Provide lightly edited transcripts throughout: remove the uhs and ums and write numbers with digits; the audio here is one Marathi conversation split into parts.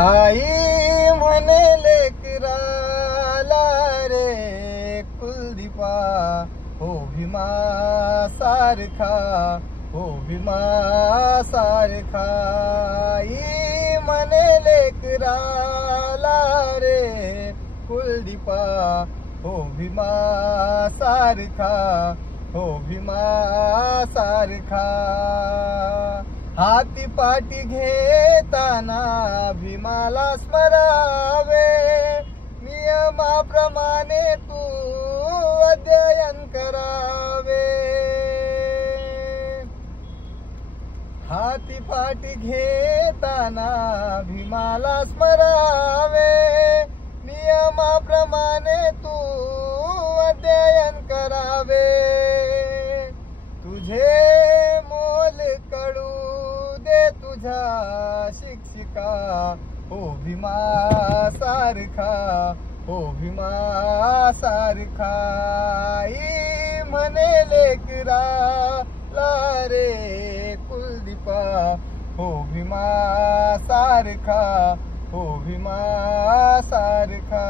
आई म्हणे लेकराला रे कुलदीपा हो भीमा सारखा हो भीमा सारखा आई म्हणे लेकराला रे कुलदीपा हो भीमा सारखा हो भीमा सारखा हाती पाटी घेताना भीमाला स्मरावे नियमाप्रमाणे तू अध्ययन करावे हाती पाटी घेताना भीमाला स्मरावे नियमाप्रमाणे तू अध्ययन करावे तुझे मोल कळू दे तुझ्या शिक्षिका हो भीमा सारखा हो भीमा सारखा आई म्हणे लेकराला रे कुलदीपा हो भीमा सारखा हो भीमा सारखा।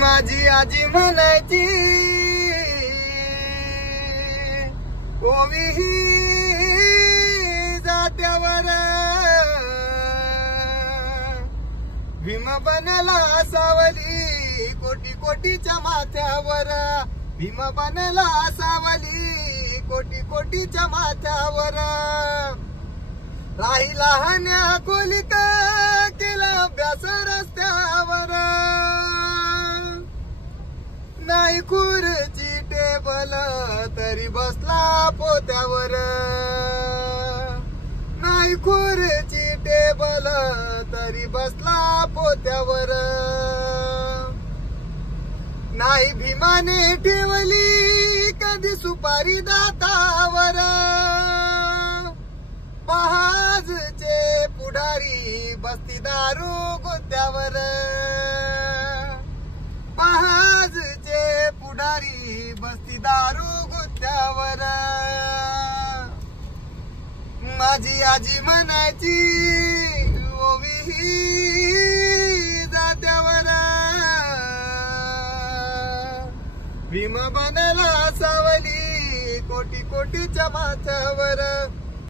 माझी आजी म्हणायची ओवी जात्यावर भीम बनला सावली कोटी कोटीच्या माथ्यावर भीम बनला सावली कोटी कोटीच्या माथ्यावर राहिला हन्या खोलीत केला अभ्यास रस्त्यावर नाही खुर्ची टेबल तरी बसला पोत्यावर नाही खुर्ची टेबल तरी बसला पोत्यावर नाही भीमाने ठेवली कधी सुपारी दातावर महाजचे पुढारी बसती दारू गोत्यावर महाजचे पुढारी बसती दारू गोत्यावर माझी आजी म्हणायची ओवी जात्यावर भीम बनला सावली कोटी कोटीच्या माथ्यावर